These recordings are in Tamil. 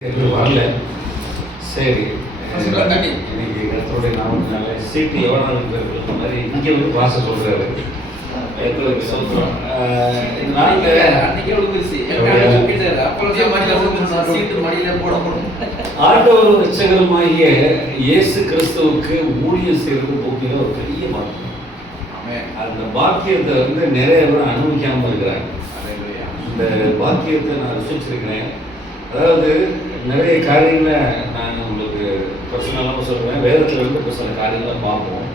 வரல. சரி, இன்னைக்கு கர்த்தருடைய நாமத்தினால சீட்டு எவ்வளோ நாள் இருக்கிற மாதிரி இங்கே வந்து பாச சொல்றாரு. இந்த நாட்டில் ஆண்டவர் ரட்சகருமாகிய இயேசு கிறிஸ்துவுக்கு ஊழியம் செய்வது போக்கில ஒரு பெரிய பாக்கியம். அந்த பாக்கியத்தை வந்து நிறைய பேர் அனுபவிக்காமல் இருக்கிறாங்க. இந்த பாக்கியத்தை நான் ருசிச்சிருக்கிறேன். அதாவது நிறைய காரியங்களை நான் உங்களுக்கு பர்சனலாக சொல்லுவேன். வேதத்தில் இருந்து இப்போ சில காரியங்களை பார்ப்போம்.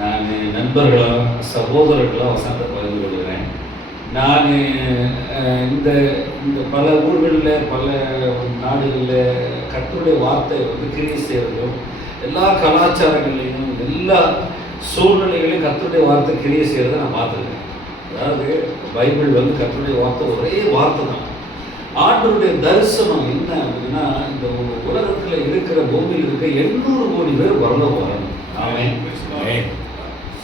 நான் நண்பர்களாக சகோதரர்களாக வசனத்தை பகிர்ந்து கொள்கிறேன். நான் இந்த இந்த பல ஊர்களில் பல நாடுகளில் கர்த்தருடைய வார்த்தை வந்து கிரியை செய்கிறதும் எல்லா கலாச்சாரங்கள்லையும் எல்லா சூழ்நிலைகளையும் கர்த்தருடைய வார்த்தை கிரியை செய்கிறத நான் பார்த்துருக்கேன். அதாவது பைபிள் வந்து கர்த்தருடைய வார்த்தை ஒரே வார்த்தை தான். ஆண்டவருடைய தரிசனம் என்ன அப்படின்னா, இந்த உலகத்தில் இருக்கிற பூமியில் இருக்க 800 கோடி பேர் வரணும் வரணும். ஆமென்.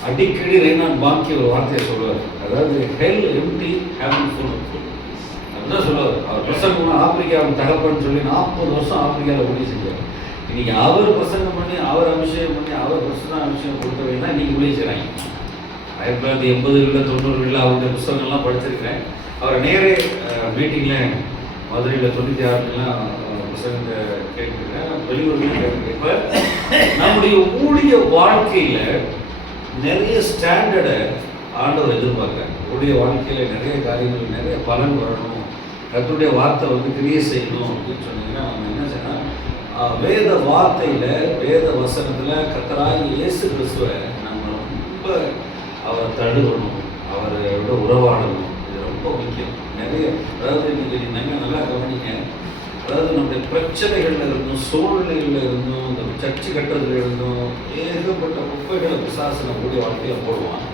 அடிக்கடி ரெய்னால்ட் பாங்கி ஒரு வார்த்தையை சொல்லுவார். அதாவது ஹெல் எம்டி ஹேவன் ஃபுல் அப்படிதான் சொல்லுவார். அவர் பிரசங்கம் ஆப்பிரிக்காவின் தகப்பன்னு சொல்லி 40 வருஷம் ஆப்பிரிக்காவில் ஊழியம் செஞ்சார். இன்னைக்கு அவர் பிரசங்கம் பண்ணி அவர் அபிஷேகம் பண்ணி அவர் பிரசன அபிஷேகம் கொடுத்தவைன்னா இன்னைக்கு ஊழியம் செய்கிறாங்க. 1980களில் 90களில் அவருடைய புத்தகங்கள்லாம் படிச்சிருக்கிறேன். அவரை நேரே மீட்டிங்கில் மதுரையில் 96லாம் புத்தகத்தை கேட்டுருக்கேன், வெளியூர்லையும் கேட்டுருக்கேன். இப்போ நம்முடைய ஊழிய வாழ்க்கையில் நிறைய ஸ்டாண்டர்டை ஆண்டவர் எதிர்பார்க்குறாங்க. ஊழிய வாழ்க்கையில் நிறைய காரியங்கள் நிறைய பலன் வரணும், கர்த்தருடைய வார்த்தை வந்து கிரியை செய்யணும் அப்படின்னு சொன்னீங்கன்னா நம்ம என்ன செய்யணும், வேத வார்த்தையில் வேத வசனத்தில் கர்த்தராகிய இயேசு கிறிஸ்துவை நம்ம ரொம்ப அவரை தழுவணும், அவரோட உறவாடணும். இது ரொம்ப முக்கியம். நிறைய அதாவது இன்றைக்கி நீங்கள் நல்லா கவனிங்க. அதாவது நம்முடைய பிரச்சனைகளில் இருந்தும் சூழ்நிலைகளில் இருந்தும் இந்த சர்ச்சு கட்டுறதுல இருந்தும் ஏகப்பட்ட குப்பைகளை பிசாசனை கூடிய வாழ்க்கையில் போடுவான்.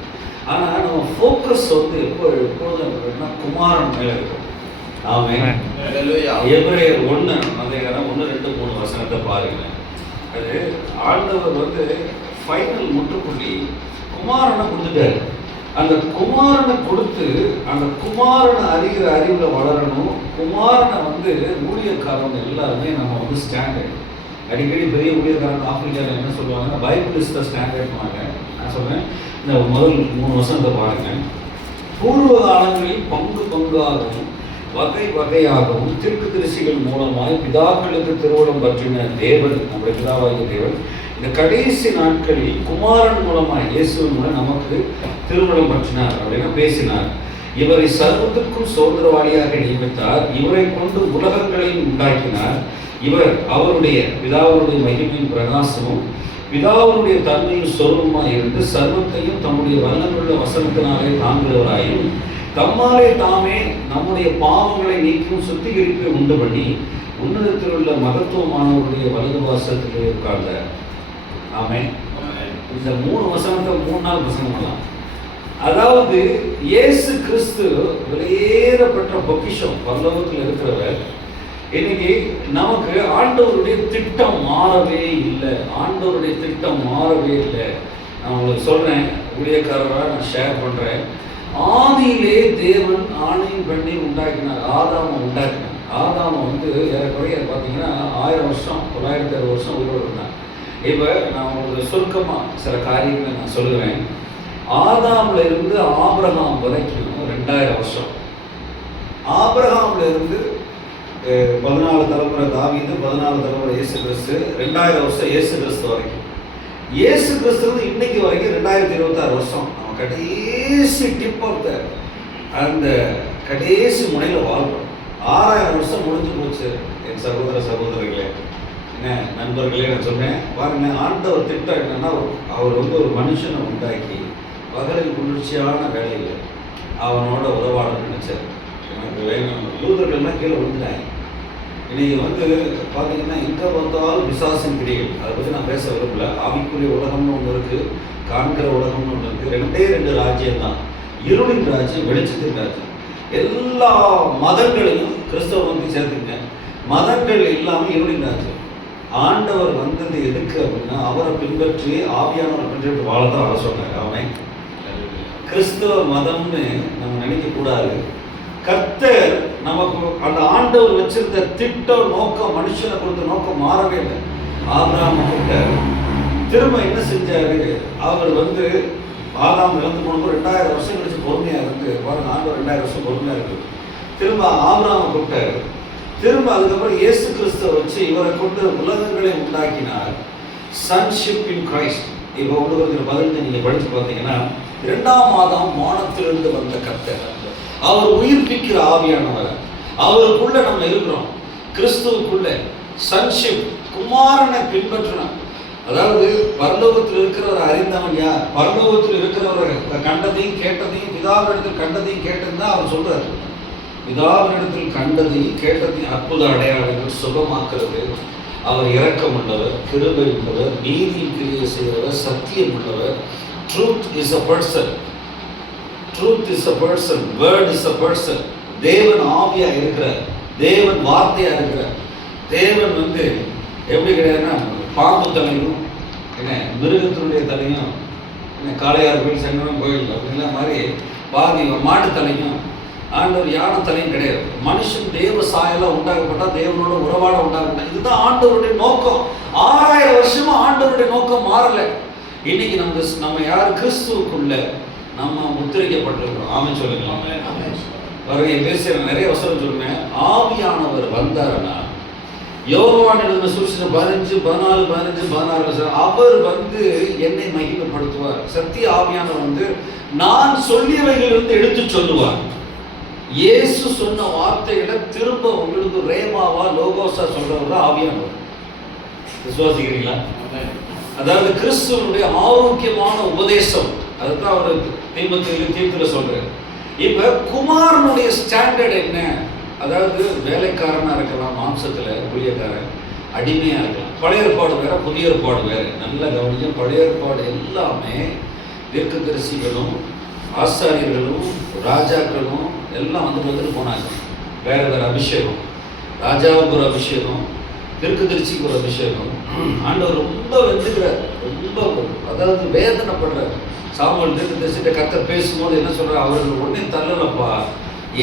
ஆனால் நம்ம ஃபோக்கஸ் வந்து எப்பொழுதும் குமாரன் மேலே இருக்கும். ஆமென். எபிரேயர் 1 அதிகாரம் 1, 2, 3 வசனத்தை பாருங்க. அது ஆண்டவர் வந்து ஃபைனல் முற்றுப்புள்ளி குமாரனை கொடுத்துட்டாரு. அந்த குமாரனை கொடுத்து அந்த குமாரனை அறிகிற அறிவில் வளரணும். குமாரனை வந்து ஊழியக்காரங்க எல்லாருமே நம்ம வந்து ஸ்டாண்டர்ட். அடிக்கடி பெரிய ஊழியக்காரங்க ஆப்பிரிக்காவில் என்ன சொல்லுவாங்கன்னா, பைபிள் இஸ் த ஸ்டாண்டர்ட்வாங்க. நான் சொல்கிறேன், இந்த முதல் 3 வருஷத்தை பாருங்கள். பூர்வ காலங்களில் பங்கு பங்காகவும் வகை வகையாகவும் தீர்க்கதரிசிகள் மூலமாய் பிதாக்களுக்கு திருவுளம் பற்றின தேவன், நம்முடைய பிதாவாகிய தேவன் இந்த கடைசி நாட்களில் குமாரன் மூலமாக இயேசுவின் மூலம் நமக்கு திருமணம் பற்றினார் அப்படின்னா பேசினார். இவரை சர்வத்துக்கும் சுதந்திரவாளியாக நியமித்தார். இவரை கொண்டு உலகங்களையும் உண்டாக்கினார். இவர் அவருடைய பிதாவுடைய மகிமையின் பிரகாசமும் பிதாவுடைய தன்மையும் சொருபமாக இருந்து சர்வத்தையும் தம்முடைய வல்லமுள்ள வசனத்தினாலே தாங்குகிறவராயும் தம்மாலே தாமே நம்முடைய பாவங்களை நீக்கும் சுத்திகரிப்பை உண்டு பண்ணி உன்னதத்தில் உள்ள மகத்துவமானவருடைய வலது வாசத்திலே உட்கார்ந்தார். ஆமென். இந்த 3 வசனத்தை 3 நாள் பிரசங்கம் பண்ணலாம். அதாவது இயேசு கிறிஸ்து வெளியேறப்பட்ட பொக்கிஷம் பரலோகத்தில் இருக்கிறவர். இன்னைக்கு நமக்கு ஆண்டவருடைய திட்டம் மாறவே இல்லை. ஆண்டவருடைய திட்டம் மாறவே இல்லை. நான் உங்களுக்கு சொல்கிறேன், ஊழியக்காரராக நான் ஷேர் பண்ணுறேன். ஆதியிலே தேவன் ஆணையும் பண்ணி உண்டாக்கினார். ஆதாமை உண்டாக்கினார். ஆதாமை வந்து ஏறக்குறைய பார்த்தீங்கன்னா 1000 வருஷம் 960 வருஷம் உயிரோடு இருந்தாங்க. இப்போ நான் உங்களுக்கு சுருக்கமாக சில காரியங்களை நான் சொல்லுவேன். ஆதாமில் இருந்து ஆபிரகாம் வரைக்கும் 2000 வருஷம். ஆபிரகாமில் இருந்து 14 தலைமுறை தாவீது, 14 தலைமுறை இயேசு கிறிஸ்து, 2000 வருஷம் இயேசு கிறிஸ்து வரைக்கும். இயேசு கிறிஸ்து இன்னைக்கு வரைக்கும் 2026 வருஷம். நம்ம கடைசி டிப் ஆஃப் த அந்த கடைசி முனையில் வாழ்றோம். 6000 வருஷம் முடிஞ்சு போச்சு. என் சகோதர சகோதரிகளே, என்ன நண்பர்களே, நான் சொல்கிறேன் பாருங்க, ஆண்டவர் திட்டம் என்னன்னா, அவர் வந்து ஒரு மனுஷனை உண்டாக்கி பகலில் குளிர்ச்சியான வேலையில் அவனோட உறவாட நினைச்சார். எனக்கு வேணும். யூதர்கள்லாம் கீழே விழுந்துட்டாங்க. இன்னைக்கு வந்து பார்த்தீங்கன்னா எங்கே பார்த்தாலும் பிசாசின் கிரிகள். அதை பற்றி நான் பேச விரும்பல. ஆவிக்குரிய உலகம்னு ஒன்று இருக்குது, காண்கிற உலகம்னு ஒன்று இருக்குது. 2 ராஜ்யம் தான், இருளின் ராஜ்யம், வெளிச்சத்தின் ராஜ்யம். எல்லா மதங்களையும் கிறிஸ்தவ வந்து சேர்த்துங்க. மதங்கள் எல்லாமே இருளின் ராஜ்யம். ஆண்டவர் வந்தது எதுக்கு அப்படின்னா, அவரை பின்பற்றி ஆவியானவரை பின்பற்றி வாழதான் வர சொன்னாங்க. அவனை கிறிஸ்தவ மதம்னு நம்ம நினைக்கக்கூடாது. கர்த்தர் நமக்கு அந்த ஆண்டவர் வச்சிருந்த திட்டம் நோக்கம், மனுஷனை கொடுத்த நோக்கம் மாறவே இல்லை. ஆபிரகாம் கூப்பிட்டாரு, திரும்ப என்ன செஞ்சாரு, அவர் வந்து ஆதாம் இழந்து போனப்போ 2000 வருஷம் கழிச்சு பொறுமையா இருந்து பாருங்க, ஆண்டவர் 2000 வருஷம் பொறுமையா இருக்கு. திரும்ப ஆபிரகாமை கூப்பிட்டாரு, திரும்ப அதுக்கப்புறம் இயேசு கிறிஸ்துவை வச்சு இவரை கொண்டு உலகங்களை உண்டாக்கினார். Sonship in Christ. இப்போ உங்களுக்கு பதில் நீங்க படிச்சு பார்த்தீங்கன்னா, 2ஆம் மாதம் வானத்திலிருந்து வந்த கர்த்தர், அவர் உயிர்ப்பிக்கிற ஆவியானவர், அவருக்குள்ள நம்ம இருக்கிறோம், கிறிஸ்துவுக்குள்ள சன்ஷிப், குமாரனை பின்பற்றணும். அதாவது பரலோகத்தில் இருக்கிறவர் அறிந்தவன் யார்? பரலோகத்தில் இருக்கிறவர் கண்டதையும் கேட்டதையும், பிதாவினிடத்தில் கண்டதையும் கேட்டதுன்னு தான் அவர் சொல்றாரு. பிதாவினிடத்தில் கண்டதையும் கேட்டதையும், அற்புத அடையாளங்கள், சுகமாக்குறது, அவர் இரக்கம் உள்ளவர், கிருபை உள்ளவர், நீதி கிரியை செய்கிறவர், சத்தியம் உள்ளவர். Truth is a person, truth is a person, word is a person. தேவன் ஆவியா இருக்கிறார், தேவன் வார்த்தையா இருக்கிறார். தேவன் வந்து எப்படி கிடையாதுன்னா, பாம்பு தலையும் என்ன மிருகத்தினுடைய தலையும் என்ன காளையார் கோயில், செங்கடம் கோயில் அப்படிங்கிற மாதிரி பாதி மாட்டு தலையும், ஆண்டவர் யானை தலையும் கிடையாது. மனுஷன் தேவ சாயலாக உண்டாக்கப்பட்டா, தேவனோட உறவாட உண்டாக்கப்பட்டா. இதுதான் ஆண்டவருடைய நோக்கம். 6000 வருஷமா ஆண்டவருடைய நோக்கம் மாறல. இன்னைக்கு நம்ம யார்? கிறிஸ்துவுக்குள்ள நம்ம முத்திரிக்கப்பட்டிருக்கிறோம். ஆமென் சொல்லுங்களா? பாருங்க, பேசுற நிறைய வசனம் சொல்றேன். ஆவியானவர் வந்தாருன்னா, யோவான் எழுதின சுவிசேஷம் 15, 14, 15, 16 அவர் வந்து என்னை மகிமைப்படுத்துவார். சத்திய ஆவியானவர் வந்து நான் சொல்லியவைகளிலிருந்து எடுத்து சொல்லுவார். இயேசு சொன்ன வார்த்தைகளை திரும்ப உங்களுக்கு ரேமாவா லோகோஸா சொல்றவர் தான் ஆவியானவர். விசுவாசிக்கிறீங்களா? அதாவது கிறிஸ்துவனுடைய ஆரோக்கியமான உபதேசம், அதுதான் அவர் தீர்த்துல சொல்றாரு. இப்ப குமாரனுடைய ஸ்டாண்டர்ட் என்ன? அதாவது வேலைக்காரனா இருக்கலாம், மாம்சத்துல ஊழியக்காரன், அடிமையா இருக்கலாம். பழைய ஏற்பாடு வேற, புதிய ஏற்பாடு வேற. நல்ல கவனியம். பழைய ஏற்பாடு எல்லாமே தீர்க்கதரிசிகளும் ஆசாரியர்களும் ராஜாக்களும் எல்லாம் வந்துட்டு போனாங்க. வேற வேற அபிஷேகம், ராஜாவுக்கு ஒரு அபிஷேகம், தீர்க்கதரிசிக்கு ஒரு அபிஷேகம். ஆண்டவர் ரொம்ப வெந்துக்கிறார், ரொம்ப அதாவது வேதனைப்படுறார். சாமுவேல் தீர்க்கதரிசிட்ட கர்த்தர் பேசும்போது என்ன சொல்றாரு? அவர்கள் உடனே தள்ளலப்பா,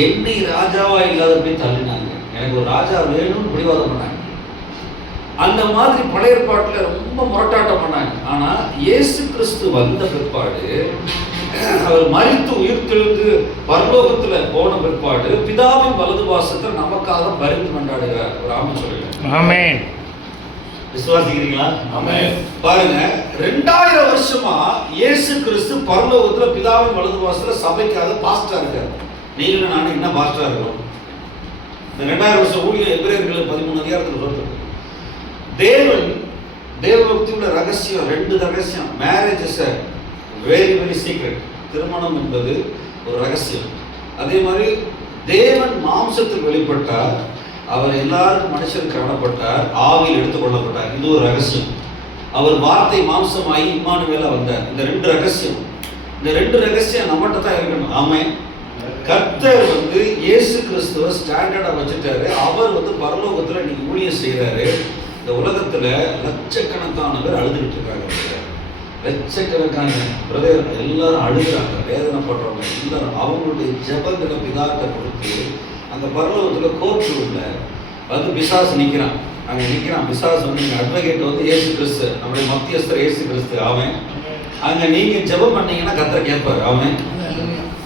என்னை ராஜாவா இல்லாத போய் தள்ளினாங்க, எனக்கு ஒரு ராஜா வேணும்னு பிடிவாதம் பண்ணாங்க. அந்த மாதிரி பழைய ஏற்பாட்டில் ரொம்ப முரட்டாட்டம் பண்ணாங்க. ஆனா இயேசு கிறிஸ்து வந்த பிற்பாடு, அவர் மரித்து உயிர்த்தெழுந்து பரலோகத்துல போன பிற்பாடு, பிதாவின் வலது பாசத்தில் நமக்காக பரிந்து கொண்டாடுகிறார். ஒரு ஆமென் சொல்லுங்க. ஆமென். விசுவாசிக்கிறீங்களா? ஆமென். பாருங்க, 2000 வருஷமா இயேசு கிறிஸ்து பரலோகத்துல பிதாவின் வலது பாசத்துல சபைக்காக பாஸ்டரா இருக்காரு. நீங்களும் நானும் என்ன பாஸ்டரா இருக்கிறோம்? இந்த 2000 வருஷம் ஊழிய எபிரேயர்கள் 13 அதிகாரத்தில் சொல்றது. தேவன் தேவபக்தி உள்ள ரகசியம், 2 ரகசியம். Marriage is a very very secret. திருமணம் என்பது ஒரு ரகசியம். அதே மாதிரி தேவன் மாம்சத்தில் வெளிப்பட்டார், அவர் எல்லாருக்கும் மனுஷன் காணப்பட்டார், ஆவியில் எடுத்துக்கொள்ளப்பட்டார். இது ஒரு ரகசியம். அவர் வார்த்தை மாம்சமாகி இம்மானுவேலா வந்தார். இந்த 2 ரகசியம், இந்த 2 ரகசியம் நம்மகிட்ட தான் இருக்கணும். ஆமென். கர்த்தர் வந்து இயேசு கிறிஸ்துவ ஸ்டாண்டர்டா வச்சுட்டாரு. அவர் வந்து பரலோகத்துல நீங்க ஊழியம் செய்யறாரு. இந்த உலகத்துல லட்சக்கணக்கான பேர் அழுதுகிட்டு இருக்காங்க. லட்சக்கணக்கான பிரதேர் எல்லாரும் அழுகிறாங்க, வேதனைப்படுறவங்க எல்லாரும் அவங்களுடைய ஜெபங்களை பிதாட்ட கொடுத்து, அந்த பரலோகத்துல கோர்ட் ரூம்ல வந்து பிசாசு நிக்கிறான். அங்க நிக்கிறான் பிசாசு வந்து, அட்வொகேட் வந்து இயேசு கிறிஸ்து, நம்முடைய மத்தியஸ்தர் இயேசு கிறிஸ்து. அவன் அங்க நீங்க ஜெபம் பண்ணீங்கன்னா கர்த்தர் கேட்பாரு. அவன்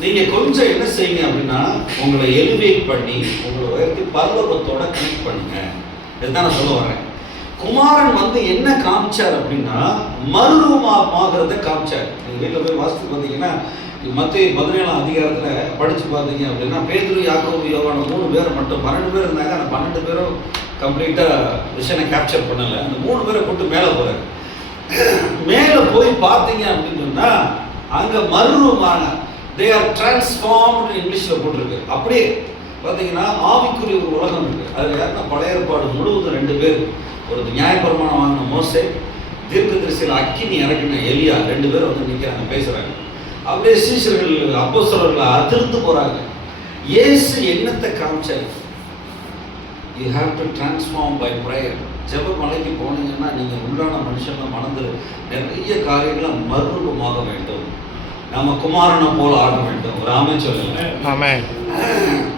நீங்க கொஞ்சம் என்ன செய்யுங்க அப்படின்னா, உங்களை எலிவேட் பண்ணி உங்களை உயர்த்தி பரலோகத்தோட கனெக்ட் பண்ணுங்க. இதுதான் நான் சொல்ல வரேன். குமாரன் வந்து என்ன காமிச்சார் அப்படின்னா, மறுரூபமாகிறத காமிச்சார். நீங்க வீட்டில் போய் வாசித்து பார்த்தீங்கன்னா, மத்திய 17ஆம் அதிகாரத்துல படிச்சு பார்த்தீங்க அப்படின்னா, பேதுரு, யாக்கோபு, யோவான் 3 பேரை மட்டும், 12 பேர் இருந்தாங்க. அந்த 12 பேரும் கம்ப்ளீட்டா விஷனை கேப்சர் பண்ணல. அந்த 3 பேரை போட்டு மேலே போறாரு. மேலே போய் பார்த்தீங்க அப்படின்னு சொன்னா, அங்க மறுரூபமான, they are transformed, இங்கிலீஷில் போட்டிருக்கு. அப்படியே பார்த்தீங்கன்னா ஆவிக்குரிய ஒரு உலகம் இருக்கு. அதில் யாருன்னா பழைய ஏற்பாடு முழுவதும் 2 பேர், ஒரு நியாயப்பிரமாணம் வாங்கின மோசே, தீர்க்கதரிசியில் அக்கினி இறக்கின எலியா, 2 பேர் வந்து நிற்கிறாங்க, பேசுறாங்க. அப்படியே சீஷர்கள் அப்போஸ்தலர்கள் அதிர்ந்து போறாங்க. இயேசு என்னத்தை காமிச்சார்? You have to transform by prayer. ஜெப மலைக்கு போனீங்கன்னா நீங்கள் உள்ளான மனுஷன்ல மனதில் நிறைய காரியங்களை மறுரூபமாக வேண்டும். நம்ம குமாரனை போல ஆக வேண்டும். ஒரு ஆமென் சொல்லுங்க. ஆமென்.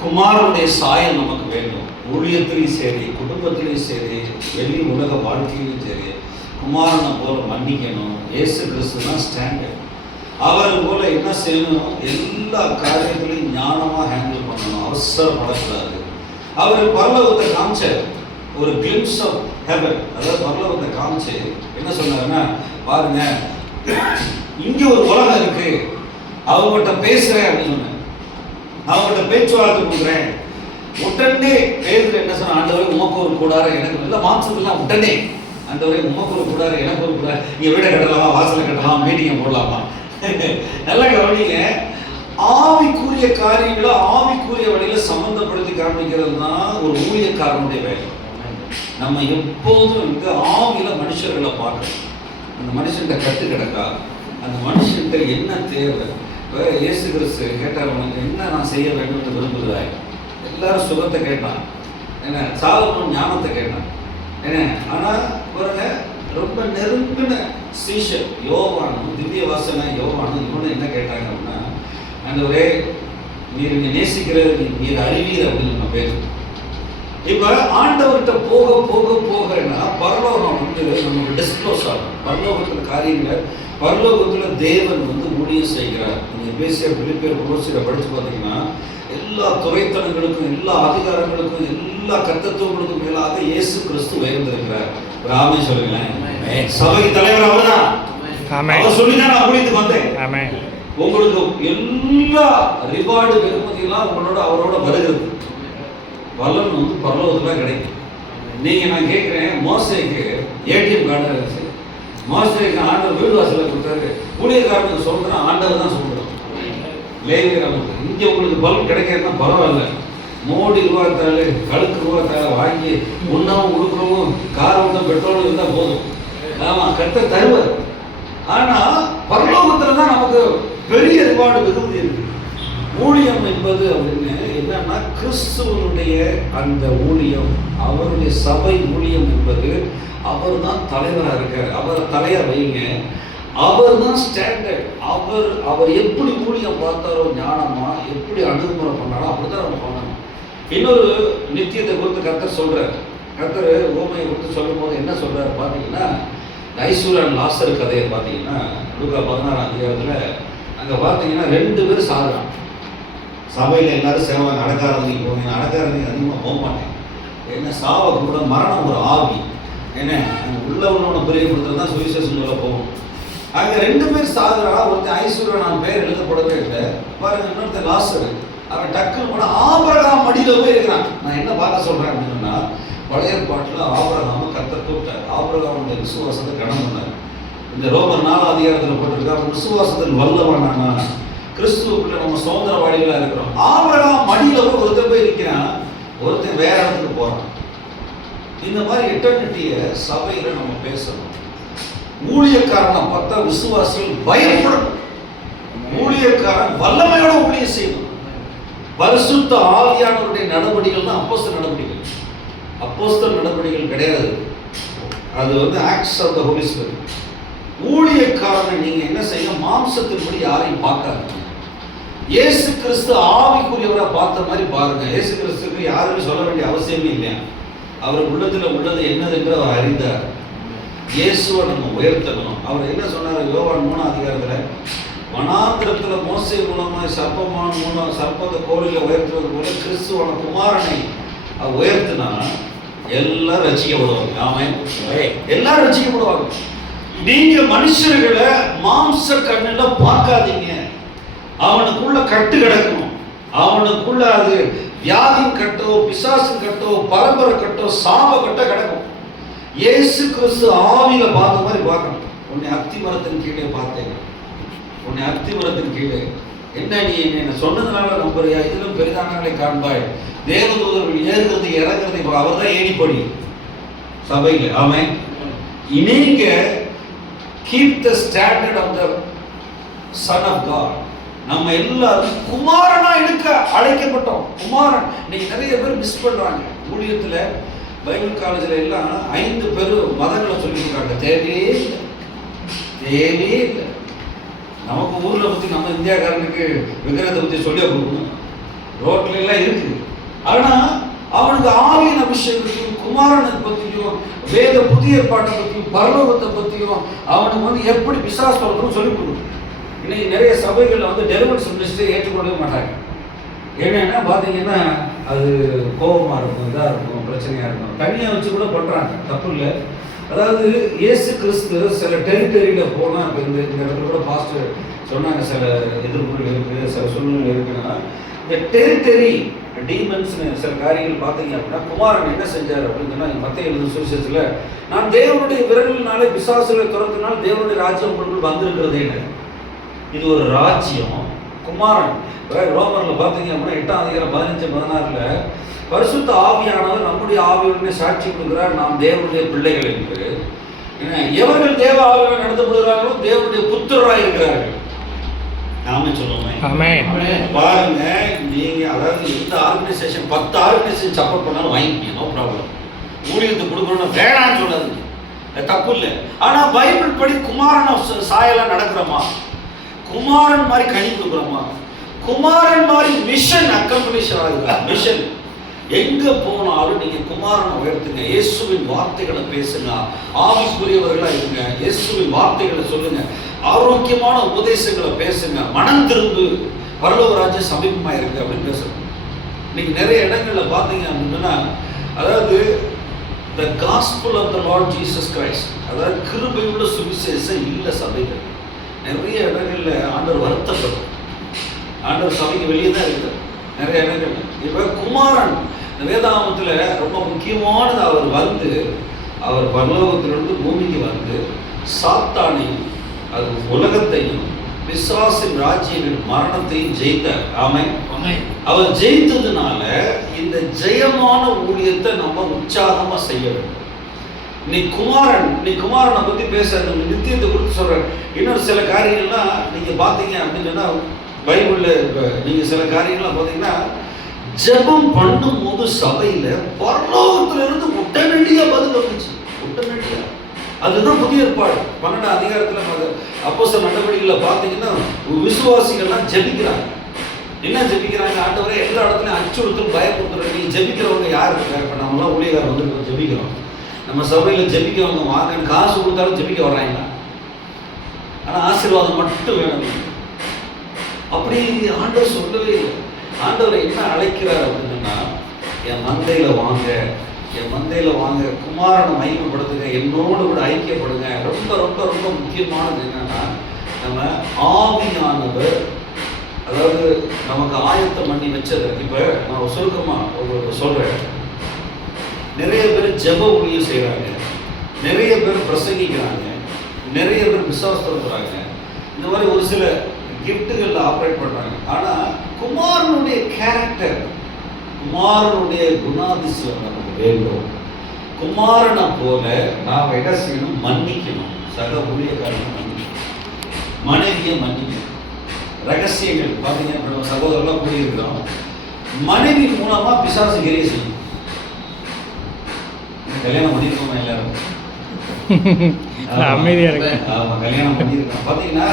குமாரனுடைய சாயம் நமக்கு வேண்டும். ஊழியத்திலையும் சரி, குடும்பத்திலையும் சரி, வெளி உலக வாழ்க்கையிலும் சரி, குமாரனை போல மன்னிக்கணும். இயேசு கிறிஸ்து தான் ஸ்டாண்டர்ட். அவர் போல என்ன செய்யணும்? எல்லா காரியங்களையும் ஞானமாக ஹேண்டில் பண்ணணும். அவசரப்படக்கூடாது. அவர் பரலோகத்தை காமிச்சார். ஒரு கிளிம்ஸ் ஆஃப் ஹெவன், அதாவது பரலோகத்தை காமிச்சு என்ன சொன்னாருன்னா, பாருங்க இங்க ஒரு உலகம் இருக்கு, அவங்ககிட்ட பேசுறேன் அப்படின்னு சொன்னேன். அவங்ககிட்ட பேச்சுவார்த்தை கொடுக்குறேன். உடனே பேசுற என்ன சொன்ன, ஆண்டவரே உமக்கு ஒரு கூடார எனக்கு நல்ல மாம்சத்துலாம் உடனே, ஆண்டவரே உமக்கு ஒரு கூடார எனக்கு ஒரு கூடார, நீங்க வீடை கட்டலாமா, வாசலை கட்டலாமா, மீட்டிங்கை போடலாமா. நல்லா கவனிங்க. ஆவிக்குரிய காரியங்களை ஆவிக்குரிய வழியில சம்பந்தப்படுத்தி காண்பிக்கிறது தான் ஒரு ஊழியக்காரனுடைய வேலை. நம்ம எப்போதும் வந்து ஆவியில மனுஷர்களை பார்க்கணும். அந்த மனுஷன்கிட்ட கட்டு கிடக்கா, அந்த மனுஷன்கிட்ட என்ன தேவை. இப்போ இயேசு கிறிஸ்து கேட்டார், உனக்கு என்ன நான் செய்ய வேண்டும் என்று விரும்புகிறாய்? எல்லாரும் சுகத்தை கேட்டான், என்ன சாலமோன் ஞானத்தை கேட்டான், என்ன. ஆனால் பாருங்க, ரொம்ப நெருங்கின சீஷர் யோவானும் திவ்ய வாசன யோவானும் இவனு என்ன கேட்டாங்க அப்படின்னா, ஆண்டவரே நீர் நீ நேசிக்கிறது நீர் அறிவீர் அப்படின்னு நம்ம பேசணும். இப்போ ஆண்டவர்கிட்ட போக போக போகன்னா பரலோகம் வந்து நமக்கு டிஸ்க்ளோஸ் ஆகும். பரலோகத்தில் காரியங்களை பரலோகத்தில் தேவன் வந்து ஊழியம் செய்கிறார். நீங்கள் பேசிய பிலிப்பியர் கொலோசியரை படித்து பார்த்தீங்கன்னா, எல்லா துறைத்தனங்களுக்கும் எல்லா அதிகாரங்களுக்கும் எல்லா கர்த்தத்துவங்களுக்கும் மேலாக இயேசு கிறிஸ்து உயர்ந்திருக்கிறார். ஒரு ஆமென் சொல்லுங்களேன். சபை தலைவர் அவர்தான். அவர் சொல்லிதான் நான் ஊழியத்துக்கு வந்தேன். உங்களுக்கு எல்லா ரிவார்டு வெகுமதியெல்லாம் உங்களோட அவரோட வருகிறது. பலன் வந்து பரலோகத்தில் கிடைக்கும். நீங்கள் நான் கேட்குறேன், மோசேக்கு ஏடிஎம் கார்டு இருந்துச்சு. மோசேக்கு ஆண்டவர் வீடு வாசலை கொடுத்தாரு. ஊழியக்காரனுக்கு சொல்கிறேன், ஆண்டவர் தான் சொல்கிறோம். லேவியர்களுக்கு இங்கே உங்களுக்கு பலன் கிடைக்கிறதுனா பரவாயில்ல. மோடி ரூபாத்தாள் கழுக்கு ரூபாத்தாளை வாங்கி உண்ணவும் கொடுக்குறவும் காரம் பெட்ரோல் இருந்தால் போதும். ஆமாம், கட்ட தருவார். ஆனால் பரலோகத்தில் தான் நமக்கு பெரிய ரிவார்டு வெகுமதி இருக்கு. ஊழியம் என்பது அப்படின்னு என்னன்னா, கிறிஸ்துவனுடைய அந்த ஊழியம், அவருடைய சபை ஊழியம் என்பது அவர் தான் தலைவராக இருக்கார். அவரை தலையாக வைங்க. அவர் தான் ஸ்டாண்டர்ட். அவர் எப்படி ஊழியம் பார்த்தாரோ ஞானமா, எப்படி அணுகுமுறை பண்ணாரோ அப்படிதான் நம்ம பண்ணணும். இன்னொரு நித்தியத்தை குறித்து கர்த்தர் சொல்றார். கர்த்தர் ஓமையை குறித்து சொல்லும் போது என்ன சொல்றாரு பார்த்தீங்கன்னா, ஐஸ்வர்யன் லாசர் கதையை பார்த்தீங்கன்னா லூக்கா 16ஆம் அதிகாரத்தில் அங்கே பார்த்தீங்கன்னா 2 பேர் சாகுறான். சபையில் எல்லாரும் சேவை அடக்காரதிக்கு போவீங்க, அடக்காரதிக்கு அதிகமாக போக மாட்டேன். என்ன சாவை கூட மரணம் ஒரு ஆவி, என்ன உள்ளவனோட பிரியப்படுத்துறது தான் சுவிசேஷம் சொல்ல போகும். அங்கே 2 பேர் சாகுறா. ஒருத்தர் ஐஸ்வர்யன் நான் பேர் எழுதப்படவே இல்லை பாருங்க. இன்னொருத்தர் லாசர். அவன் டக்குன்னு போனா ஆபிரகாம் மடியில் போய் இருக்கிறான். நான் என்ன பார்க்க சொல்றேன் அப்படின்னா, பழைய பாட்டில் ஆபிரகாம கர்த்தர் கூப்பிட்டார். ஆபிரகாமுடைய விசுவாசத்தை கனம் பண்ணார். இந்த ரோமர் 4ஆம் அதிகாரத்தில் போட்டிருக்கா, அவன் விசுவாசத்தில் வல்லவனானா. கிறிஸ்துவுக்குள்ள நம்ம சுதந்திரவாதிகளாக இருக்கிறோம். ஆபிரகாம் மடியில் போய் ஒருத்தர் போய் இருக்கிறான், ஒருத்தர் வேற இடத்துக்கு போறான். இந்த மாதிரி எட்டர்னிட்டியை சபையில் நம்ம பேசணும். ஊழியக்காரனை பார்த்தா விசுவாசிகள் பயப்படணும். ஊழியக்காரன் வல்லமையோட ஊழியம் செய்யணும். பரிசுத்த ஆவியானவருடைய நடவடிக்கைகள் தான் அப்போஸ்தல நடவடிக்கைகள். அப்போஸ்தல நடவடிக்கைகள் கிடையாது, அது வந்து acts of the Holy Spirit. ஊழியக்காரனை நீங்க என்ன செய்யணும்? மாம்சத்தின்படி யாரையும் பார்க்காதீங்க. இயேசு கிறிஸ்து ஆவிக்குரியவரை பார்த்த மாதிரி பாருங்க. இயேசு கிறிஸ்துக்கு யாருமே சொல்ல வேண்டிய அவசியமே இல்லையா. அவர் உள்ளத்துல உள்ளது என்னதுங்கிற அவர் அறிந்தார். இயேசுவை நம்ம உயர்த்தணும். அவர் என்ன சொன்னார்? யோவான் 3ஆம் அதிகாரத்தில், வனாந்திரத்தில் மோசே மூலமாக சர்ப்பமான மூலம் சர்ப்பத்தை கோழில உயர்த்துவது போல கிறிஸ்துவான குமாரனை உயர்த்தினா எல்லாரும் ரட்சிக்கப்படுவாங்க. ஆமென். எல்லாரும் ரட்சிக்கப்படுவாங்க. நீங்க மனுஷர்களை மாம்ச கண்ணுல பார்க்காதீங்க. அவனுக்குள்ள கட்டு கிடக்கணும். அவனுக்குள்ள அது வியாதியின் கட்டோ, பிசாசின் கட்டோ, பரம்பரை கட்டோ, சாப கட்ட கிடக்கும். இயேசு கிறிஸ்து ஆவியில பார்த்த மாதிரி பார்க்கணும். உன்னை அத்தி மரத்தின் கீழே பார்த்தேன், உன்னை அத்தி மரத்தின் கீழே என்ன நீ என்ன சொன்னதுனால நம்புறியா? இதிலும் பெரிதானங்களை காண்பாய். தேவதூதர்கள் ஏறுகிறது இறங்குறது அவர் தான் ஏணிப்படி சபையில். ஆமென். நீங்க keep the standard of the son of God. நம்ம எல்லாரும் குமாரனா எடுக்க அழைக்கப்பட்டோம். குமாரன் இன்னைக்கு நிறைய பேர் மிஸ் பண்றாங்க. ஊழியத்துல பைபிள் காலேஜில் எல்லாம் 5 பேர் மதங்களை சொல்லியிருக்காங்க. தேவையே இல்லை, தேவையே இல்லை. நமக்கு ஊரில் பற்றி நம்ம இந்தியாக்காரனுக்கு விக்கிரகத்தை பற்றி சொல்லியா கொடுக்கணும்? ரோட்ல எல்லாம் இருக்குது. ஆனால் அவனுக்கு ஆவியின் அபிஷேகத்தையும் குமாரனை பற்றியும் வேத புதிய ஏற்பாட்டை பற்றியும் பரலோகத்தை பற்றியும் அவனுக்கு வந்து எப்படி பிசாசு வரணும்னு சொல்லிக் கொடுக்கணும். இன்னைக்கு நிறைய சபைகளில் வந்து டெலிவரன்ஸ் மினிஸ்ட்ரி ஏற்றுக்கொள்ளவே மாட்டாங்க. ஏன்னா பார்த்தீங்கன்னா அது கோபமாக இருக்கும், இதாக இருக்கும், பிரச்சனையாக இருக்கும். தனியாக வச்சு கூட பண்ணுறாங்க, தப்பு இல்லை. அதாவது இயேசு கிறிஸ்து சில டெரிட்டரியில் போனால், இப்போ இந்த இடத்துல கூட பாஸ்டர் சொன்னாங்க, சில எதிர்ப்புகள் இருக்குது, சில சூழ்நிலை இருக்குன்னா இந்த டெரிட்டரி டீமன்ஸ்னு சில காரியங்கள் பார்த்தீங்க அப்படின்னா குமாரன் என்ன செஞ்சார் அப்படின்னு சொன்னால், மத்திய எழுதும் சுவிசேஷத்தில் நான் தேவனுடைய விரலினாலே பிசாசுகளை துரத்தினால் தேவனுடைய ராஜ்யம் உங்களுக்குள் வந்திருக்கிறதே. இது ஒரு ராஜ்யம். குமாரன் ரோமரில் பார்த்தீங்க அப்படின்னா 8ஆம் அதிகாரம் 15-16 பரிசுத்த ஆவியானவர் நம்முடைய ஆவியுடனே சாட்சி கொடுக்கிறார், நாம் தேவனுடைய பிள்ளைகள் என்று. எவர்கள் தேவ ஆவியுடன் நடத்தப்படுகிறார்களோ தேவனுடைய புத்திரராக இருக்கிறார்கள். நாம சொல்லுவோம். பாருங்க, நீங்க அதாவது எந்த ஆர்கனைசேஷன் 10 ஆர்கனைசேஷன் சப்போர்ட் பண்ணாலும் வாங்கிக்கீங்க, நோ ப்ராப்ளம். ஊழியத்தை கொடுக்கணும்னு வேணான்னு சொல்லாது, தப்பு இல்லை. ஆனா பைபிள் படி குமாரன் சாயெல்லாம் நடக்கிறோமா? குமாரன் மாதிரி கனி கொடுக்குறோமா? குமாரன் மாதிரி மிஷன் அக்கம்ப்ளிஷ் ஆகுதா? மிஷன் எங்க போனாலும் நீங்க குமாரனை உயர்த்துங்க, இயேசுவின் வார்த்தைகளை பேசுங்க, ஆவிக்குரியவர்களா இருங்க, இயேசுவின் வார்த்தைகளை சொல்லுங்க, ஆரோக்கியமான உபதேசங்களை பேசுங்க, மனம் திரும்பு, பரலோக ராஜ்யம் சமீபமா இருக்கு அப்படின்னு பேசணும். இன்னைக்கு நிறைய இடங்கள்ல பாத்தீங்க அப்படின்னா, அதாவது the gospel of the Lord Jesus Christ, அதாவது கிருபையுள்ள சுவிசேஷம் இல்ல சபைகள். நிறைய இடங்கள்ல ஆண்டவர் வருத்தப்படும், ஆண்டவர் சபைக்கு வெளியே தான் இருக்கு நிறைய இடங்கள். இப்ப குமாரன் வேதாகமத்துல ரொம்ப முக்கியமானது. அவர் பரலோகத்திலிருந்து பூமிக்கு வந்து சாத்தானையும் அது உலகத்தையும் பிசாசின் ராஜ்யங்கள் மரணத்தையும் ஜெயித்தார். ஆமென். அவர் ஜெயித்ததுனால இந்த ஜெயமான ஊழியத்தை நம்ம உற்சாகமா செய்ய வேண்டும். நீ குமாரனை பத்தி பேச நித்தியத்தை குறித்து சொல்ற. இன்னொரு சில காரியங்கள்லாம் நீங்க பாத்தீங்க அப்படின்னா பைபிள்ல நீங்க சில காரியங்கள்லாம் பாத்தீங்கன்னா, ஜெபம் பண்ணும் போது சபையில பரலோகத்திலிருந்து உடனடியா பதில் வந்துச்சு, உடனடியா. அதுதான் புதிய ஏற்பாடு 12ஆம் அதிகாரத்துல அப்போஸ்தலர் நடவடிக்கைகளை பாத்தீங்கன்னா விசுவாசிகள்லாம் ஜெபிக்கிறாங்க. என்ன ஜெபிக்கிறாங்க? ஆண்டவரே எல்லா இடத்துலையும் அச்சுறுத்தல் பயப்படுத்துறாங்க. நீ ஜெபிக்கிறவங்க யாரு இருக்காங்க? இப்போ நம்மளாம் ஊழியக்காரர் வந்து ஜெபிக்கிறோம். நம்ம சபையில் ஜெபிக்கவங்க வாங்கன்னு காசு கொடுத்தாலும் ஜெபிக்க வர்றாங்க. ஆனால் ஆசீர்வாதம் மட்டும் வேணும். அப்படி ஆண்டவர் சொல்லவே இல்லை. ஆண்டவரை என்ன அழைக்கிறார் அப்படின்னா, என் மந்தையில் வாங்க, குமாரனை மகிமைப்படுத்துங்க, என்னோடு கூட ஐக்கியப்படுங்க. ரொம்ப ரொம்ப ரொம்ப முக்கியமானது என்னன்னா, நம்ம ஆவியானவர் அதாவது நமக்கு ஆயத்தம் பண்ணி வச்சது. இப்போ நான் சுருக்கமாக சொல்கிறேன். நிறைய பேர் ஜெப ஊழியம் செய்கிறாங்க, நிறைய பேர் பிரசங்கிக்கிறாங்க, நிறைய பேர் விசுவாசப்படுறாங்க, இந்த மாதிரி ஒரு சில கிஃப்ட்டுகளில் ஆப்ரேட் பண்ணுறாங்க. ஆனால் குமாரனுடைய கேரக்டர், குமாரனுடைய குணாதிசயம் நமக்கு வேண்டும். குமாரனை போல நாம் என்ன செய்யணும்? மன்னிக்கணும். சக ஊழியக்காரனை மன்னிக்கணும், மனைவியை மன்னிக்கணும். ரகசியங்கள் பார்த்தீங்கன்னா சகோதரர்களாக கூடியிருக்கிறோம். மனைவி மூலமாக பிசாசு கிரியை செய்யும். கல்யாணம் பண்ணியிருக்கோம் எல்லாரும், அமைதியா இருக்கு. ஆமா, கல்யாணம் பண்ணியிருக்கோம். பார்த்தீங்கன்னா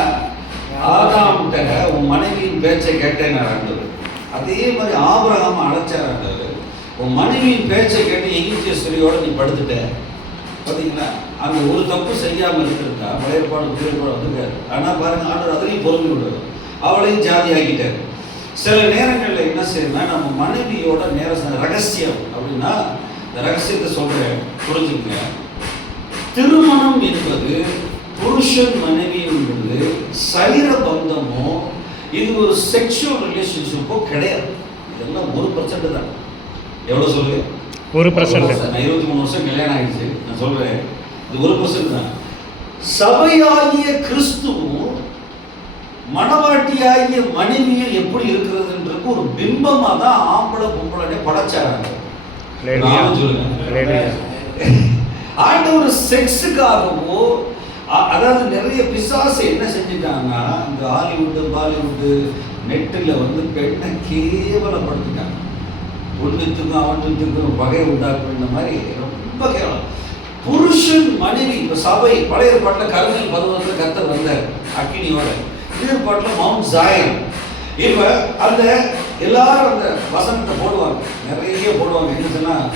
ஆதாம்கிட்ட உன் மனைவியின் பேச்சை கேட்டேன் ஆண்டவர். அதே மாதிரி ஆபிரகாம் அழைச்சார் ஆண்டவர். உன் மனைவியின் பேச்சை கேட்டு எகிப்திய ஸ்திரியோட நீ படுத்துட்ட. பார்த்தீங்கன்னா அந்த ஒரு தப்பு செய்யாமல் இருக்கிறதா பழையற்பாடு புதியற்பாடு வந்துருக்காரு. ஆனால் பாருங்க, ஆண்டவர் அதுலேயும் பொறுமை விடுவார், அவளையும் ஜாதி ஆகிட்டார். சில நேரங்களில் என்ன செய்யணும்னா, நம்ம மனைவியோட நேரம் ரகசியம் அப்படின்னா, இந்த ரகசியத்தை சொல்றேன், புரிஞ்சுக்கங்க. திருமணம் என்பது புருஷன் மனைவி என்பது சரீர பந்தமோ, இது ஒரு செக்ஷுவல் ரிலேஷன்ஷிப்போ கிடையாது. இதெல்லாம் 1% தான். எவ்வளவு சொல்லுவேன்? 1%. நான் 23 வருஷம் கல்யாணம் ஆயிடுச்சு. நான் சொல்றேன், இது 1% தான். சபையாகிய கிறிஸ்துவும் மணவாட்டியாகிய மனைவியும் எப்படி இருக்கிறதுன்றது ஒரு பிம்பமா தான் ஆம்பளை பொம்பளை படைச்சாங்க. ஆண்டவர் செக்ஸுக்காகவோ, அதாவது நிறைய பிசாசு என்ன செஞ்சுட்டாங்கன்னா, இந்த ஹாலிவுட்டு பாலிவுட்டு நெட்டில் வந்து பெண்ணை கேவலப்படுத்திட்டாங்க. ஒன்றுத்துக்கும் அவன்றுத்துக்கும் வகை உண்டாக்கும். இந்த மாதிரி ரொம்ப கேவலம். புருஷன் மனைவி, இப்போ சபை பழைய ஏற்பாட்டில் கருங்கல் பருவத்தில் கர்த்தர் வந்தார் அக்கினியோட. புதிய ஏற்பாட்டில் மவுண்ட் ஜாயன். இப்போ அந்த எல்லாரும் அந்த வசனத்தை போடுவாங்க, நிறைய போடுவாங்க. என்ன சொன்னால்